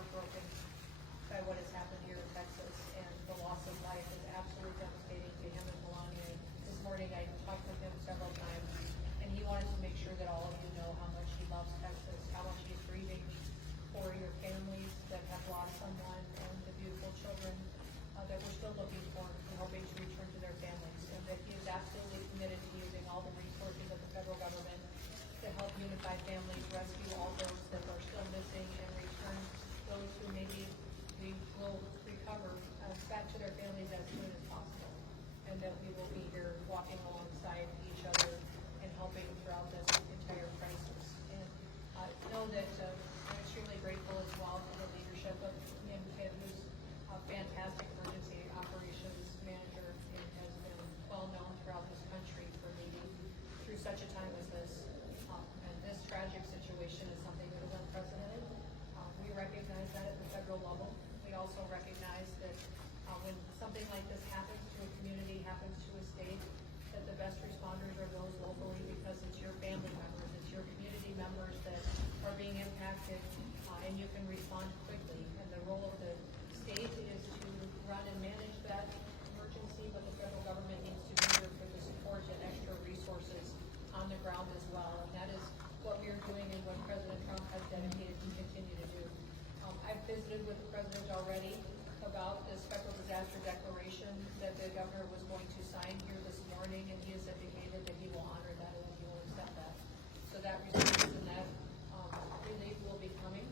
heartbroken by what has happened here in Texas, and the loss of life is absolutely devastating to him and Melania. This morning I talked with him several times, and he wanted to make sure that all of you know how much he loves Texas, how much he's grieving for your families that have lost someone, and the beautiful children that we're still looking for and hoping to return to their families, and that he is absolutely committed to using all the resources of the federal government to help unify families, rescue all those that are still missing, and return those who maybe we will recover back to their families as soon as possible, and that we will be here walking alongside each other and helping throughout this entire crisis. And know that I'm extremely grateful as well for the leadership of Kim Kidd, who's a fantastic emergency operations manager and has been well known throughout this country for leading through such a time as this. And this tragic situation is something that is unprecedented. We recognize that at the federal level. We also recognize that when something like this happens to a community, happens to a state, that the best responders are those locally, because it's your family members, it's your community members that are being impacted, and you can respond quickly. And the role of the state is to run and manage that emergency, but the federal government needs to be here for the support and extra resources on the ground as well. And that is what we are doing and what President Trump has dedicated to continue to do. I've visited with the President already about this federal disaster declaration that the governor was going to sign here this morning, and he has indicated that he will honor that and he will accept that. So that response and that relief will be coming.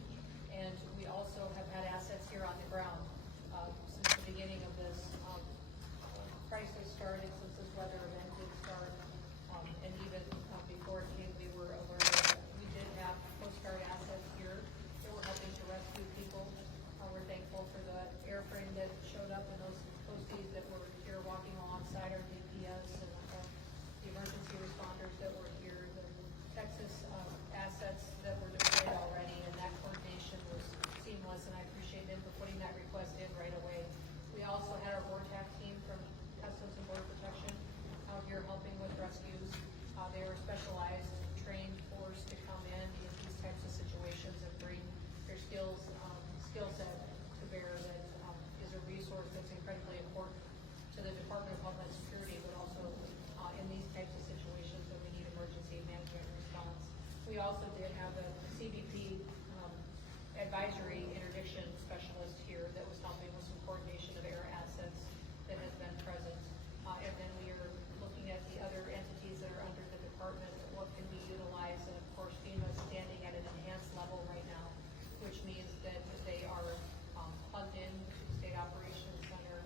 And we also have had assets here on the ground since the beginning of this crisis started, since this weather event did start, and even before it came, we were aware that we did have Coast Guard assets here that were helping to rescue people. We're thankful for the airframe that showed up and those posties that were here walking alongside our DPS and the emergency responders that were here, the Texas assets that were deployed already, and that coordination was seamless, and I appreciate them for putting that request in right away. We also had our VORTAC team from Customs and Border Protection out here helping with rescues. They were specialized, trained force to come in these types of situations and bring their skill set to bear that is a resource that's incredibly important to the Department of Homeland Security, but also in these types of situations when we need emergency management response. We also did have a CBP advisory interdiction specialist here that was helping with some coordination of air assets that has been present. And then we are looking at the other entities that are under the department, what can be utilized, and of course FEMA is standing at an enhanced level right now, which means that they are plugged in to the State Operations Center.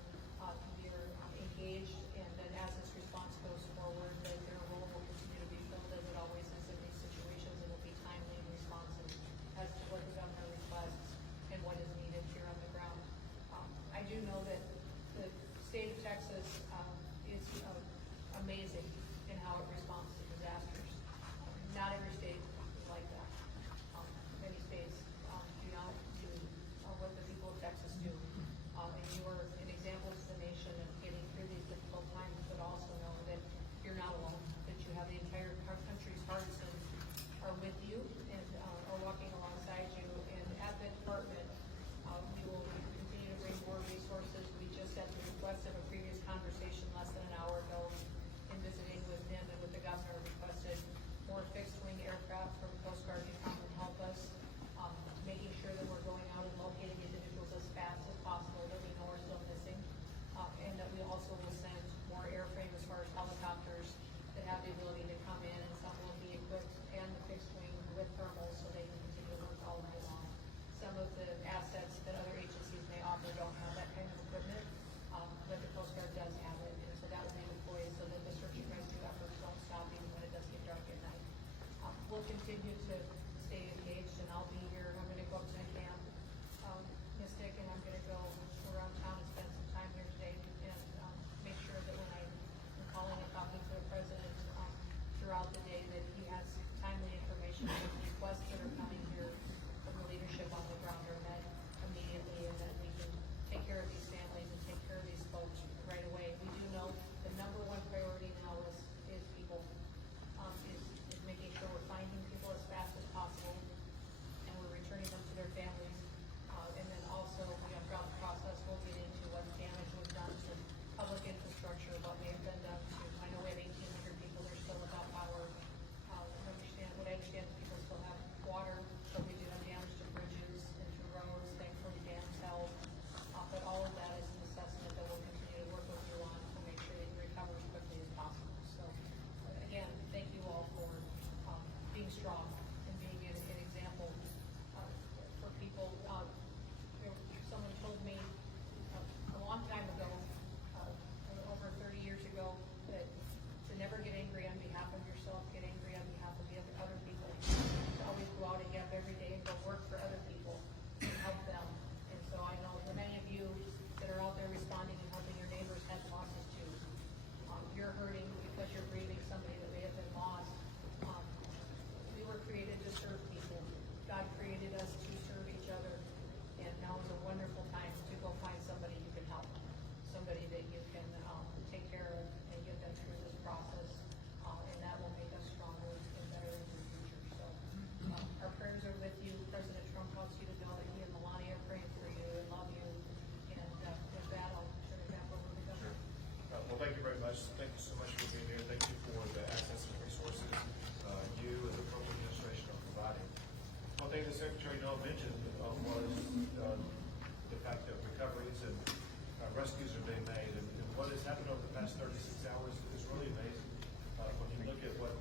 We are engaged, and then as this response goes forward, that their role will continue to be filled as it always is in these situations, and will be timely and responsive as to what the governor requests and what is needed here on the ground. I do know that the state of Texas is amazing in how it responds to disasters. Not every state is like that. Many states do not do what the people of Texas do. And you are an example to the nation of getting through these difficult times, but also know that you're not alone, that you have the entire country's hearts and are with you and are walking alongside you. And at the department, we will continue to bring more resources. We just, at the request of a previous conversation less than an hour ago, in visiting with him and with the governor, requested more fixed-wing aircraft from Coast Guard to come and help us, making sure that we're going out and locating individuals as fast as possible that we know are still missing, and that we also will send more airframe as far as helicopters that have the ability to come in, and some will be equipped and the fixed-wing with thermals so they can continue to work all night long. Some of the assets that other agencies may offer don't have that kind of equipment, but the Coast Guard does have it, and much. Thank you so much for being here. Thank you for the access and resources you and the program administration are providing. One thing the Secretary Noel mentioned was the fact that recoveries and rescues are being made, and what has happened over the past 36 hours is really amazing. When you look at what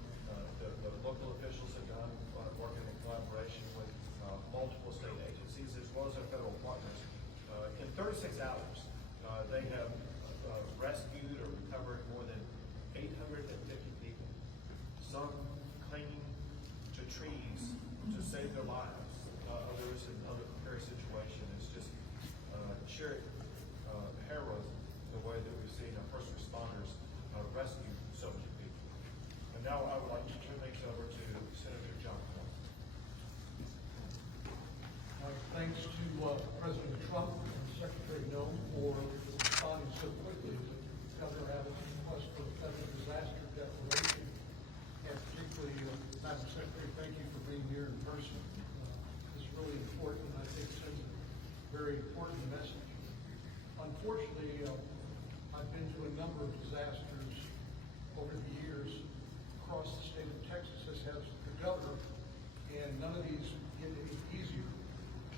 the local officials have done, working in collaboration with multiple state agencies as well as our federal partners, in 36 hours, they have rescued or recovered more than 850 people, some clinging to trees to save their lives, others in other precarious situations. It's just sheer heroism, the way that we've seen our first responders rescue so many people. And now I would like to turn things over to Senator John Moore. Thanks to President Trump and Secretary Noel for responding so quickly to Governor Abbott's request for a federal disaster declaration. And particularly, Madam Secretary, thank you for being here in person. It's really important, and I think sends a very important message. Unfortunately, I've been to a number of disasters over the years across the state of Texas, as has the governor, and none of these get any easier.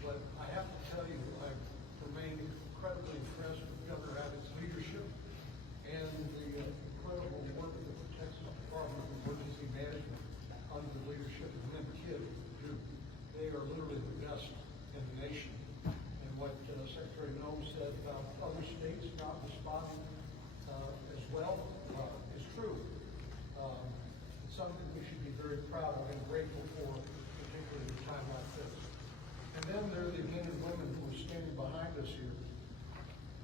But I have to tell you, I've remained incredibly impressed with Governor Abbott's leadership and the incredible work that the Texas Department of Emergency Management under the leadership of Lynn Kidd do. They are literally the best in the nation. And what Secretary Noel said about other states not responding as well is true. It's something we should be very proud of and grateful for, particularly in a time like this. And then there are the men and women who are standing behind us here,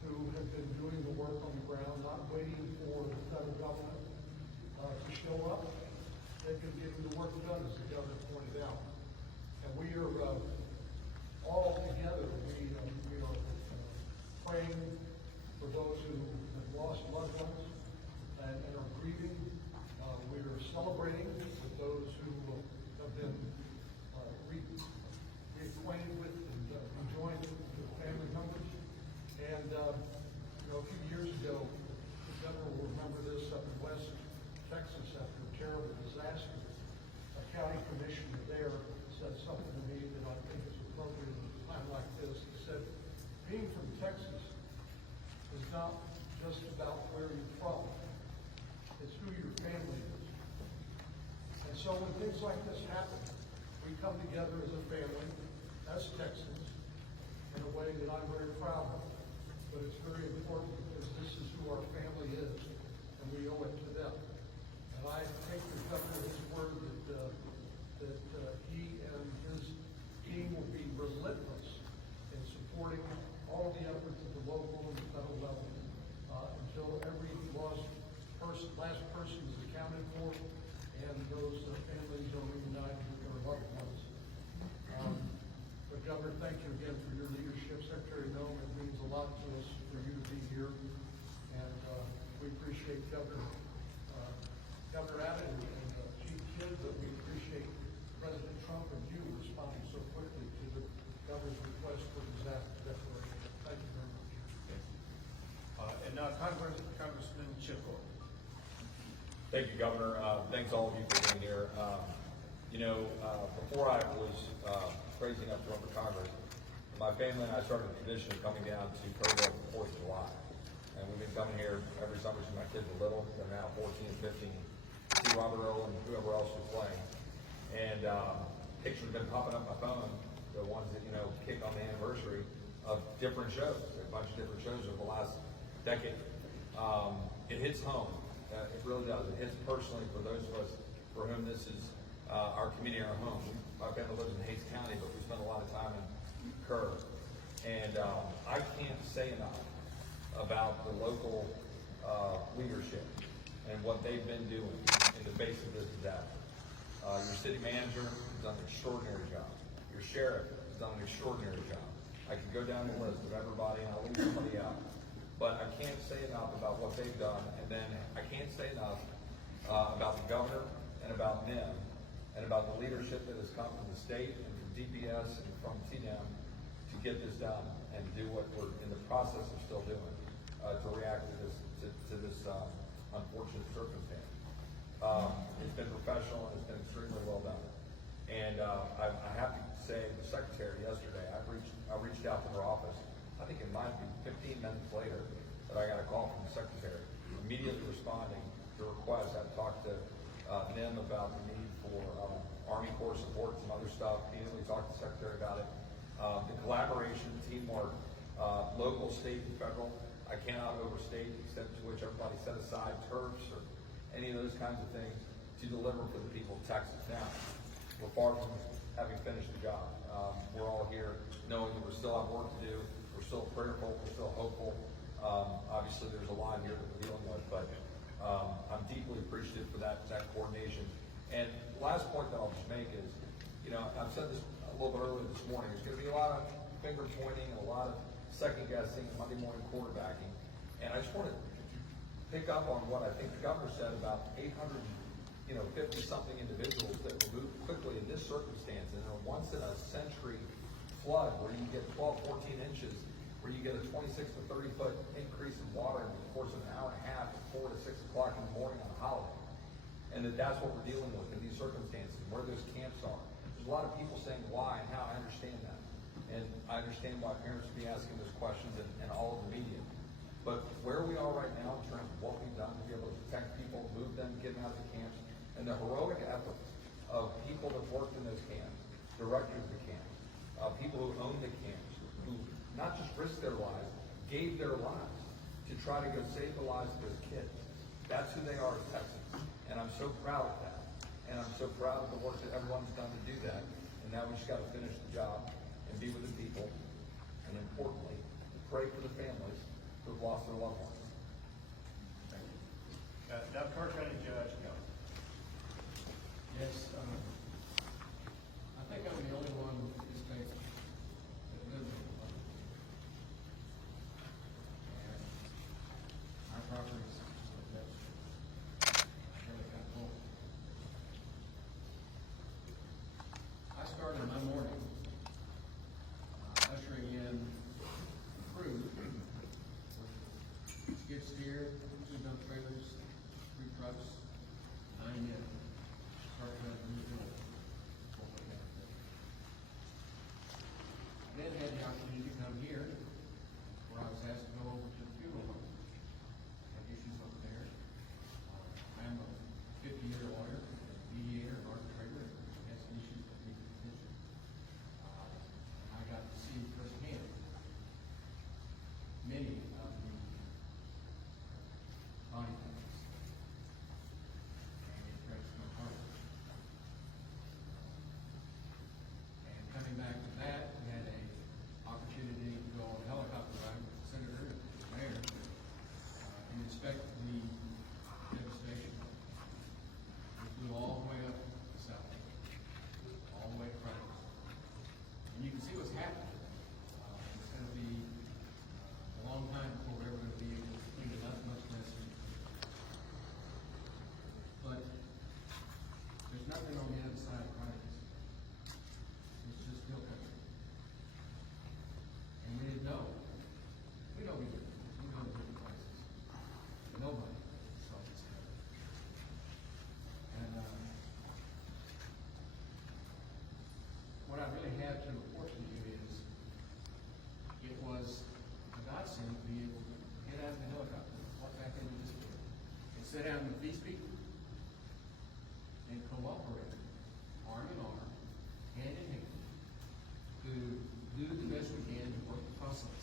who have been doing the work on the ground, not waiting for the federal government to show up. They've been getting the work done, as the governor pointed out. And we are all together. We are praying for those who have lost loved ones and are grieving. We are celebrating with those who have been reacquainted with and rejoined with family members. And a few years ago, the governor will remember this, up in West Texas after a terrible disaster, a county commissioner there said something to me that I think is appropriate at a time like this. He said, being from Texas is not just about where you're from, it's who your family is. And so when things like this happen, we come together as a family, as Texans, in a way that I'm very proud of. But it's very important because this is who our family is, and we owe it to them. And I take the governor his word that he and his team will be relentless in supporting all the efforts at the local and the federal level until every last person is accounted for and those families are reunited with their loved ones. But Governor, thank you again for your leadership. Secretary Noel, it means a lot to us for you to be here, and we appreciate Governor Abbott and Chief Kidd, but we appreciate President Trump and you responding so quickly to the governor's request for disaster declaration. Thank you very much. And now Congressman Chipko. Thank you, Governor. Thanks all of you for being here. Before I was crazy enough to run for Congress, my family and I started a tradition of coming down to Kerrville for 4th of July. And we've been coming here every summer since my kids were little. They're now 14 and 15. See Robert Earl and whoever else was playing. And pictures have been popping up on my phone, the ones that, kicked on the anniversary of different shows, a bunch of different shows over the last decade. It hits home. It really does. It hits personally for those of us for whom this is our community, our home. My family lives in Hays County, but we spend a lot of time in Kerr. And I can't say enough about the local leadership and what they've been doing in the face of this disaster. Your city manager has done an extraordinary job. Your sheriff has done an extraordinary job. I could go down the list of everybody and I'll leave somebody out. But I can't say enough about what they've done, and then I can't say enough about the governor and about them and about the leadership that has come from the state and from DPS and from TDM to get this done and do what we're in the process of still doing to react to this been professional, and it's been extremely well done. And I have to say, the secretary yesterday, I reached out to her office. I think it might be 15 minutes later that I got a call from the secretary, immediately responding to requests. I talked to them about the need for Army Corps support, some other stuff. Immediately talked to the secretary about it. The collaboration, teamwork, local, state, and federal. I cannot overstate the extent to which everybody set aside turfs or any of those kinds of things to deliver for the people of Texas. Now, we're far from having finished the job. We're all here knowing that we still have work to do. We're still prayerful. We're still hopeful. Obviously, there's a lot here that we're dealing with, but I'm deeply appreciative for that coordination. And the last point that I'll just make is, you know, I've said this a little bit earlier this morning. There's going to be a lot of finger pointing and a lot of second guessing and Monday morning quarterbacking. And I just want to pick up on what I think the governor said about 50-something individuals that were moved quickly in this circumstance. And a once in a century flood where you get 12, 14 inches, where you get a 26 to 30 foot increase in water in the course of an hour and a half at 4 to 6 o'clock in the morning on a holiday. And that's what we're dealing with in these circumstances, where those camps are. There's a lot of people saying why and how. I understand that. And I understand why parents would be asking those questions and all of the media. But where we are right now in terms of what we've done to be able to protect people, move them, get them out of the camps, and the heroic efforts of people that worked in those camps, directors of the camps, people who owned the camps, who not just risked their lives, gave their lives to try to go save the lives of those kids. That's who they are as Texans. And I'm so proud of that. And I'm so proud of the work that everyone's done to do that. And now we just got to finish the job and be with the people, and importantly, pray for the families who have lost their loved ones. Thank you. Now, Carter County Judge, go. Yes, I think I'm the only one in this state that lives in the park. And our property is really kind of full. I started my morning ushering in a crew with skid steer, 2 dump trailers, 3 trucks, 9 men. Starting out a new building. Then had the opportunity to come here, where I was asked to go over to the funeral home. Had issues over there. I am a 50-year lawyer, mediator, and arbitrator, and had some issues that need attention. I got to see firsthand many of the body parts. And it breaks my heart. And coming back to that, we had an opportunity to go on a helicopter ride with the senator and the mayor and inspect the devastation. We flew all the way up the south, all the way to Providence. And you can see what's happening. It's going to be a long time before we're ever going to be able to clean it up, much less. But there's nothing on the other side of Providence. It's just hill country. And we didn't know. We know we didn't. We know the different places. Nobody saw this happen. And what I really have to report to you is it was a godsend to be able to get out of the helicopter, walk back into this building, and sit down with these people and cooperate, arm in arm, hand in hand, to do the best we can to work the process.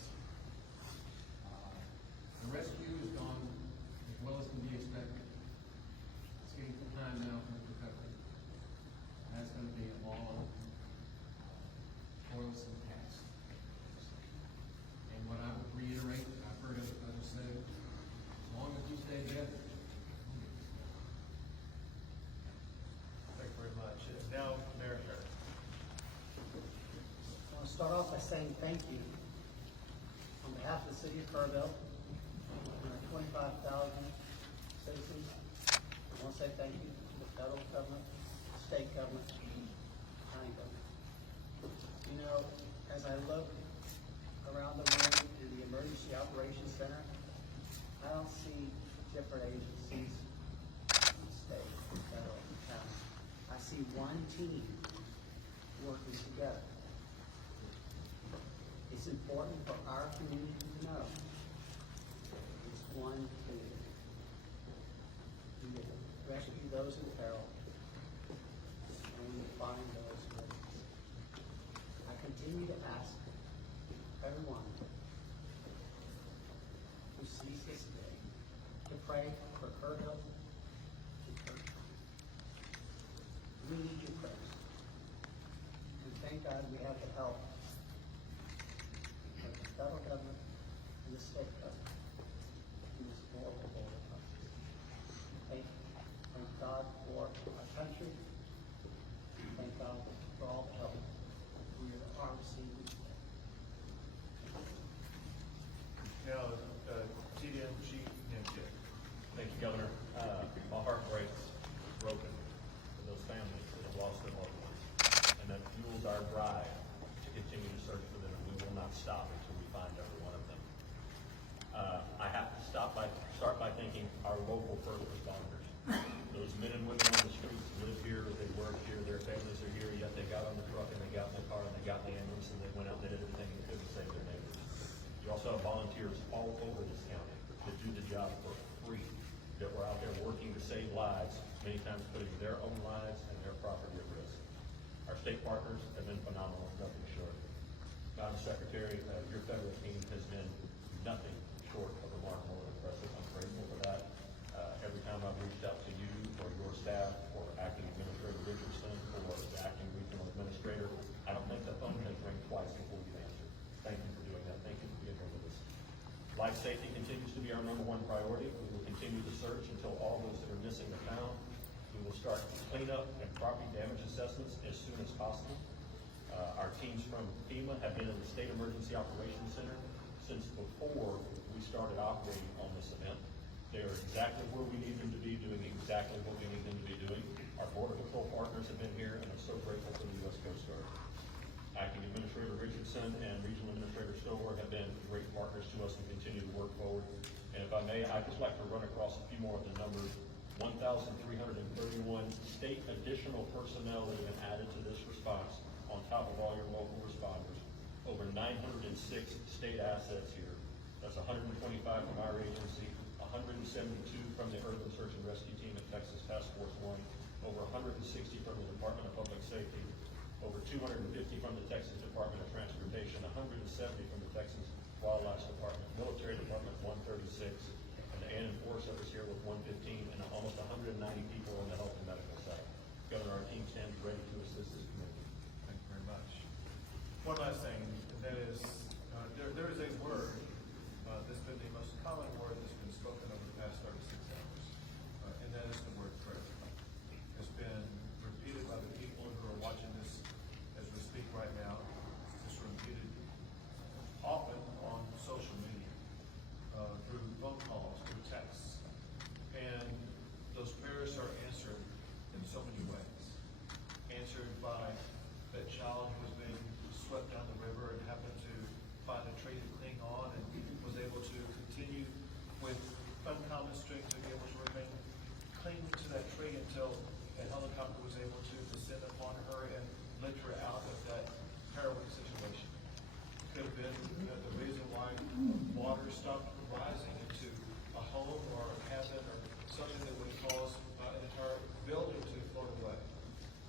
The rescue has gone as well as can be expected. It's getting some time now for recovery. And that's going to be a long, toilsome task. And what I would reiterate, I've heard others say, as long as we stay together, Thank you very much. Now, Mayor Sherry. I want to start off by saying thank you on behalf of the City of Kerrville and our 25,000 citizens. I want to say thank you to the federal government, state government, county government. You know, as I look around the room in the Emergency Operations Center, I don't see different agencies, state, federal, county. see one team working together. It's important for our community to know it's one team. We will rescue those in peril, and we will find those missing. I continue to ask everyone who sees this day to pray for Kerrville and Kerrville. We need your prayers. And thank God we have the help of the federal government and the state government in this horrible, horrible country. Thank God for our country. Thank God for all the help we are receiving today. Now, TDM Chief Nimkin. Thank you, Governor. My heart breaks, broken for those families that have lost their loved ones. And that fuels our drive to continue to search for them, and we will not stop until we find every one of them. I have to start by thanking our local first responders. Those men and women on the streets live here, they work here, their families are here, yet they got on the truck and they got in the car and they got in the ambulance and they went out and did everything they could to save their neighbors. You also have volunteers all over this county that do the job for free, that were out there working to save lives, many times putting their own lives and their property at risk. Our state partners have been phenomenal, nothing short. Madam Secretary, your federal team has been nothing short of remarkable and impressive. I'm grateful for that. Every time I've reached out to you or your staff or Acting Administrator Richardson or the Acting Regional Administrator, I don't think the phone has rang twice before you've answered. Thank you for doing that. Thank you for being here with us. Life safety continues to be our #1 priority. We will continue to search until all those that are missing are found. We will start cleanup and property damage assessments as soon as possible. Our teams from FEMA have been in the State Emergency Operations Center since before we started operating on this event. They are exactly where we need them to be, doing exactly what we need them to be doing. Our Border Patrol partners have been here, and I'm so grateful for the U.S. Coast Guard. Acting Administrator Richardson and Regional Administrator Stoward have been great partners to us and continue to work forward. And if I may, I'd just like to run across a few more of the numbers. 1,331 state additional personnel that have been added to this response on top of all your local responders. Over 906 state assets here. That's 125 from our agency, 172 from the Urban Search and Rescue Team at Texas Task Force 1, over 160 from the Department of Public Safety, over 250 from the Texas Department of Transportation, 170 from the Texas Wildlife Department, Military Department 136, and the A&M Forest Service here with 115, and almost 190 people on the health and medical side. Governor, our team stands ready to assist this community. Thank you very much. One last thing, and that is, there is a word that's been the most common word that's been spoken over the past 36 hours, and that is the word prayer. It's been repeated by the people who are watching this as we speak right now. It's repeated often on social media, through phone calls, through texts, and those prayers are answered in so many ways. Answered by that child who was being swept down the river and happened to find a tree to cling on and was able to continue with uncommon strength to be able to cling to that tree until a helicopter was able to descend upon her and lift her out of that harrowing situation. Could have been the reason why water stopped rising into a home or a cabin or something that would cause an entire building to float away.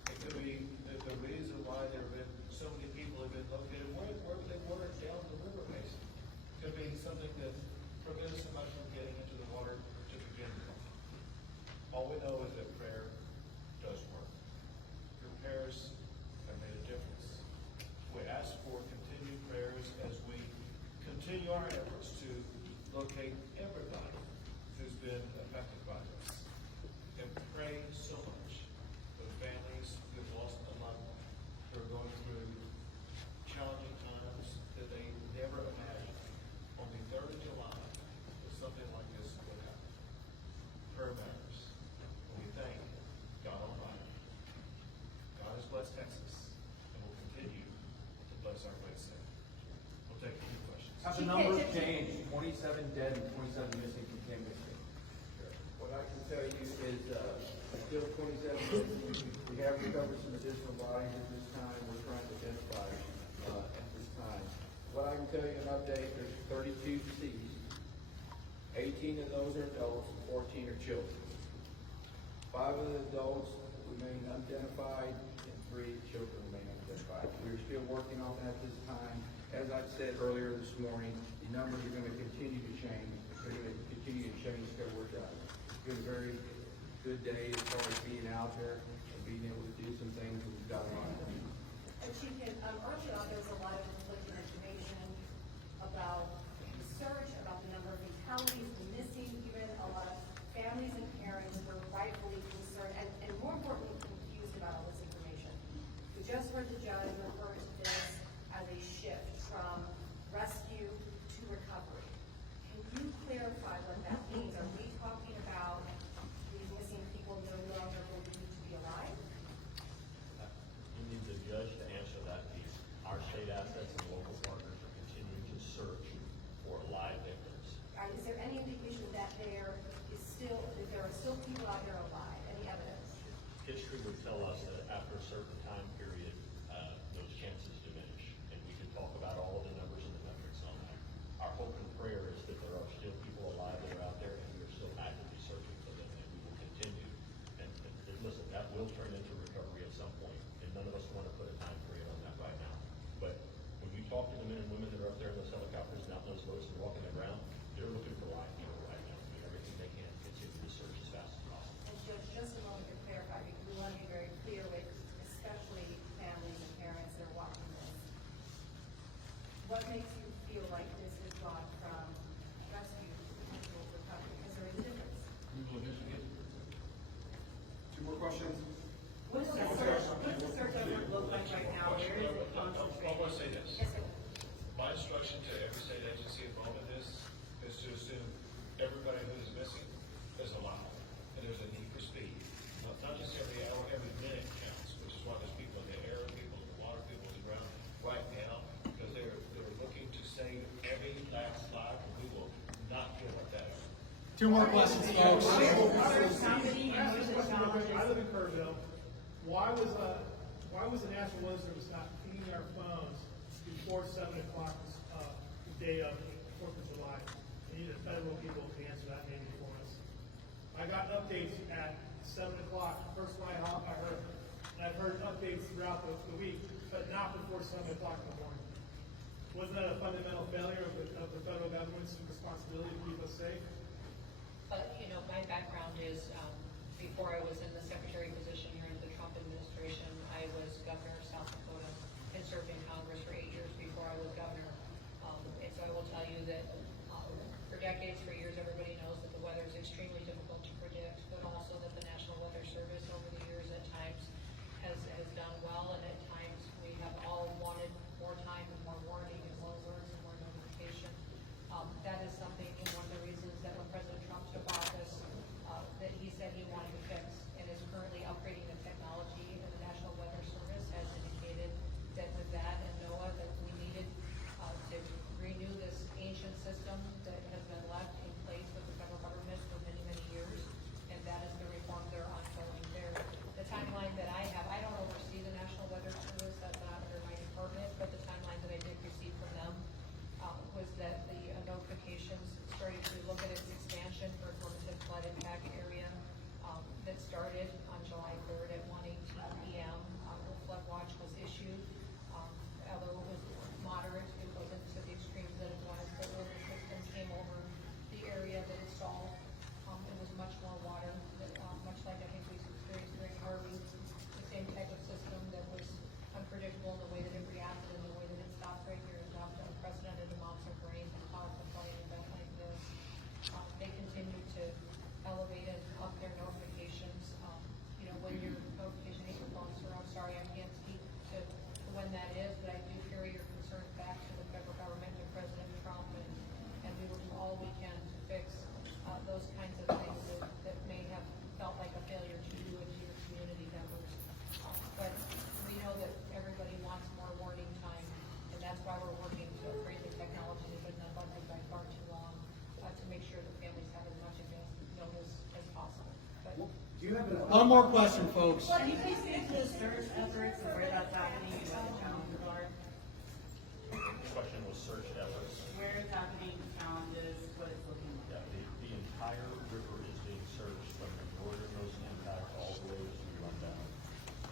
It could be the reason why there have been so many people have been located where they were down the river basin. Could be something that prevents somebody from getting into the water to begin with. All we know is that prayer does work. Your prayers have made a difference. We ask for continued prayers as we continue our efforts to locate everybody who's been affected by this. And pray so much for the families who've lost a loved one, who are going through challenging times that they never imagined. On the 3rd of July, that something like this would happen. Prayer matters. And we thank God Almighty. God has blessed Texas and will continue to bless our great state. We'll take a few questions. Have the numbers changed? 27 dead and 27 missing from Canvas. What I can tell you is, still 27 missing, We have recovered some additional bodies at this time, we're trying to identify, at this time. What I can tell you an update, there's 32 deceased, 18 of those are adults, 14 are children. 5 of the adults remain unidentified, and 3 children remain unidentified. We're still working on that this time. As I said earlier this morning, the numbers are gonna continue to change. They're gonna continue to change till we're done. It's been a very good day as far as being out there and being able to do some things that we've got a lot of. Chief, early on, there was a lot of conflicting information about the search, about the number of fatalities missing, even a lot of families and parents were rightfully concerned and more importantly, confused about all this information. We just heard the judge refer to this as a shift from rescue to recovery. Can you clarify what that means? Are we talking about these missing people no longer believed to be alive? You need the judge to answer that piece. Our state assets and local partners are continuing to search for live victims. Is there any indication that there are still people out there alive? Any evidence? History would tell us that after a certain time period, those chances diminish. And we can talk about all of the numbers and the metrics on that. Our hope and prayer is that there are still people alive that are out there and we are still actively searching for them, and we will continue. And listen, that will turn into recovery at some point, and none of us want to put a time period on that right now. But when you talk to the men and women that are up there in those helicopters and out in those boats and walking the ground, they're looking for live people right now, doing everything they can to continue to search as fast as possible. And Judge, just a moment to clarify, because we want to be very clear with especially families and parents that are watching this. What makes you feel like this has gone from rescue to potential recovery? Because there is a difference. We will investigate. Two more questions? What does the search effort look like right now? Where is it concentrated? I want to say this. Yes, sir. My instruction to every state agency involved in this is to assume everybody who is missing is alive, and there's a need for speed. Not just every hour, every minute counts, which is why there's people in the air, people in the water, people on the ground right now, because they're looking to save every last life, and we will not give up that. Two more questions, folks. I live in Kerrville. Why was the National Weather Service not cleaning our phones before 7 o'clock the day of 4th of July? And either federal people can answer that maybe for us. I got updates at 7 o'clock, first light off I heard. And I've heard updates throughout the week, but not before 7 o'clock in the morning. Wasn't that a fundamental failure of the federal government's responsibility to keep us safe? My background is, before I was in the secretary position here in the Trump administration, I was governor of South Dakota and served in Congress for 8 years before I was governor. And so I will tell you that for decades, for years, everybody knows that the weather is extremely difficult to predict, but also that the National Weather Service over the years at times has done well, and at times we have all wanted more time and more warning and more alerts and more notification. That is something, and one of the reasons that when President Trump took office, that he said he wanted to fix, and is currently upgrading the technology, and the National Weather Service has indicated that with that and NOAA, that we needed to renew this ancient system that has been left in place with the federal government for many, many years, and that is the reforms that are ongoing there. The timeline that I have, I don't oversee the National Weather Service, that's not under my department, but the timeline that I did receive from them was that the notifications started to look at its expansion for limited flood impact area that started on July 3rd at 1:18 p.m. The flood watch was issued, although it was moderate, it wasn't to the extremes that it was, but when the system came over the area that it solved, it was much more water, much like I think we experienced during Harvey, the same type of system that was unpredictable in the way that it reacted and the way that it stopped right here and dropped unprecedented amounts of rain and caused a flooding event like this. They continue to elevate and up their notifications. One more question, folks. Can you please speak to the search efforts and where that's happening and what the challenges are? The question was search efforts. Where it's happening, challenges, what it's looking Yeah, like? the entire river is being searched from the northernmost impact all the way to rundown.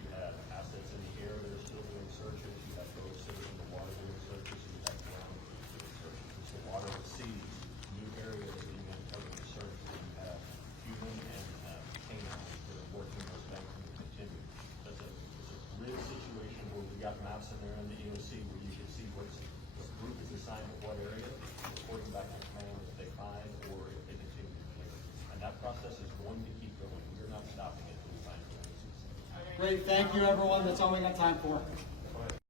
You have assets in the air that are still doing searches, you have boats that are in the water doing searches, and you have ground crews doing searches. It's the water exceeds new areas being uncovered and searched, and you have human and canines that are working those banks to continue. It's a grid situation where we got maps in there in the EOC where you can see what group is assigned to what area, reporting back to command if they find or if they continue to clear. And that process is going to keep going. We're not stopping it until we find the answers. Great, thank you, everyone. That's all we got time for.